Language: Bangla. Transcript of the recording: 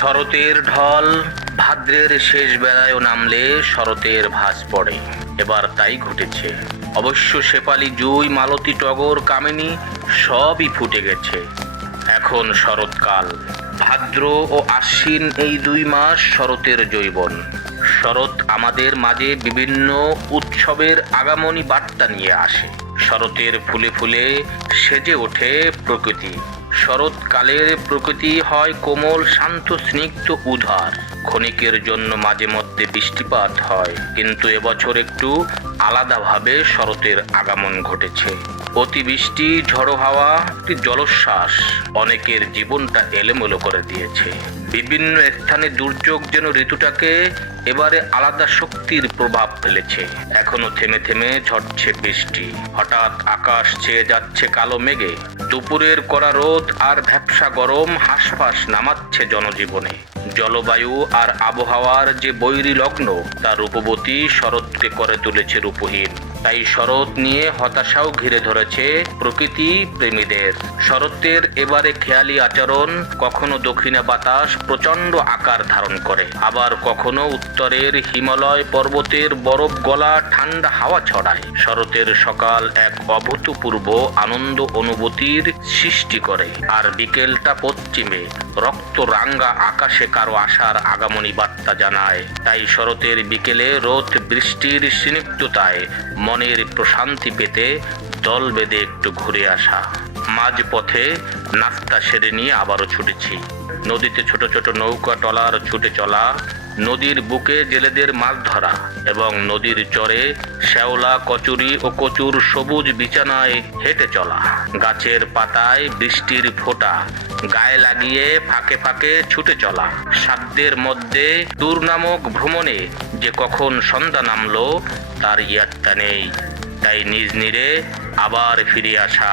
শরতের ঢল, ভাদ্রের শেষ বেলায়ও নামলে শরতের ভাস পড়ে। এবার তাই ঘটেছে। অবশ্য শেপালি জুই, মালতী টগর, কামিনী সবই ফুটে গেছে। এখন শরৎকাল। ভাদ্র ও আশ্বিন এই দুই মাস শরতের জৈবন। শরৎ আমাদের মাঝে বিভিন্ন উৎসবের আগামনী বার্তা নিয়ে আসে। শরতের ফুলে ফুলে সেজে ওঠে প্রকৃতি। শরৎকালের প্রকৃতি হয় কোমল, শান্ত, স্নিগ্ধ উধার ক্ষণিকের জন্য মাঝে মধ্যে বৃষ্টিপাত হয়, কিন্তু এবছর একটু আলাদাভাবে শরতের আগমন ঘটেছে। অতিবৃষ্টি, ঝড়ো হাওয়া, একটি জলোচ্ছ্বাস অনেকের জীবনটা এলোমেলো করে দিয়েছে। বিভিন্ন স্থানে দুর্যোগ যেন ঋতুটাকে এবারে আলাদা শক্তির প্রভাব ফেলেছে। এখনও থেমে থেমে ঝরছে বৃষ্টি। হঠাৎ আকাশ চেয়ে যাচ্ছে কালো মেঘে। দুপুরের করা রোদ আর ভ্যাপসা গরম হাঁসফাঁস নামাচ্ছে জনজীবনে। জলবায়ু আর আবহাওয়ার যে বৈরী লগ্ন তা রূপবতী শরৎকে করে তুলেছে রূপহীন। তাই শরৎ নিয়ে হতাশাও ঘিরে ধরেছে প্রকৃতি প্রেমীদের। শরতের এবারে খেয়ালি আচরণ কখনো দক্ষিণে বাতাস প্রচণ্ড আকার ধারণ করে। আবার কখনো উত্তরের হিমালয় পর্বতের বরফ গলা ঠান্ডা হাওয়া ছড়ায়। শরতের সকাল এক অভূতপূর্ব আনন্দ অনুভূতির সৃষ্টি করে। আর বিকেলটা পশ্চিমে রক্ত রাঙ্গা আকাশে কারও আসার আগামনী বার্তা জানায়। তাই শরতের বিকেলে রোদ বৃষ্টির স্নিগ্ধতায় মনের প্রশান্তি পেতে দল বেঁধে একটু ঘুরে আসা। মাঝপথে নাস্তা সেরে নিয়ে আবারও ছুটেছি। নদীতে ছোট ছোট নৌকা টলার ছুটে চলা, নদীর বুকে জেলেদের মাছ ধরা এবং নদীর চরে শ্যাওলা, কচুরি ও কচুর সবুজ বিছানায় হেঁটে চলা। গাছের পাতায় বৃষ্টির ফোঁটা গায়ে লাগিয়ে ফাঁকে ফাঁকে ছুটে চলা। সাধ্যের মধ্যে দূর নামক ভ্রমণে যে কখন সন্ধ্যা নামলো তার ইয়াত্তা নেই। তাই নিজ নিরে আবার ফিরে আসা।